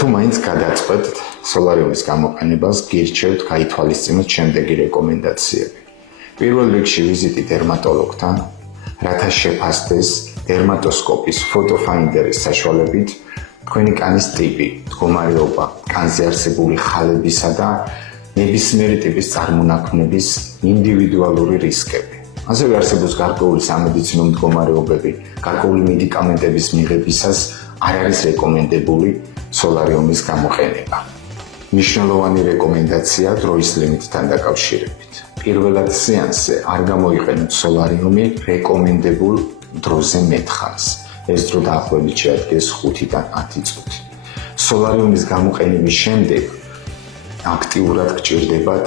რატო მაინც გადაწყვეტთ სოლარიუმის გამოყენებას, გირჩევთ გაითვალისწინოთ შემდეგი რეკომენდაციები. პირველ რიგში ვიზიტი დერმატოლოგთან, რათა შეფასდეს დერმატოსკოპის ფოტოფაინდერის საშუალებით თქვენი კანის ტიპი, მდგომარეობა, კანზე არსებული ხალებისა და ნებისმიერი ტიპის წარმონაქმნების ინდივიდუალური რისკები. ასევე არსებობს გარკვეული სამედიცინო მდგომარეობები, გარკვეული მედიკამენტების მიღებისას არ არის რეკომენდებული სოლარიუმის გამოყენება. მნიშვნელოვანი რეკომენდაცია დროის ლიმიტთან დაკავშირებით. პირველად სეანსზე არ გამოიყენოთ სოლარიუმი რეკომენდებულ დროზე მეტხანს. ეს დრო დაახლოებით შეადგენს 5-დან 10 წუთი. სოლარიუმის გამოყენების შემდეგ აქტიურად გჭირდებათ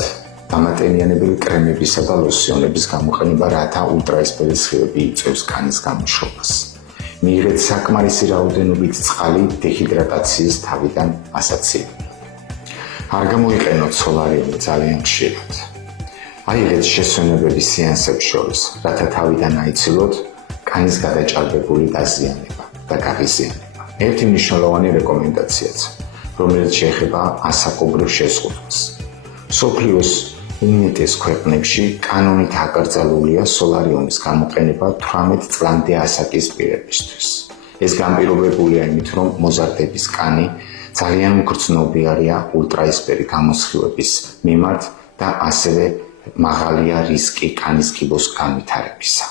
დამატენიანებელი კრემებისა და ლოსიონების გამოყენება, რათა ულტრაისფერი სხივები იწვევს კანის გამოშრობას. მიიღეთ საკმარისი რაოდენობით წყალი დეჰიდრატაციის თავიდან ასაცილებლად. არ გამოიყენოთ სოლარიუმი ძალიან ხშირად. აიღეთ შესვენებები სეანსებს შორის, რათა თავიდან აიცილოთ კანის გადაჭარბებული დაზიანება და გაღიზიანება. ერთი მნიშვნელოვანი რეკომენდაციაც, რომელიც შეეხება ასაკობრივ შეზღუდვას. მსოფლიოს უმეტეს ქვეყნებში კანონით აკრძალულია სოლარიუმის გამოყენება 18 წლამდე ასაკის პირებისთვის. ეს განპირობებულია იმით, რომ მოზარდების კანი ძალიან უგრძნობიარეა ულტრაისფერი გამოსხივების მიმართ და ასევე მაღალია რისკი კანის კიბოს განვითარებისა.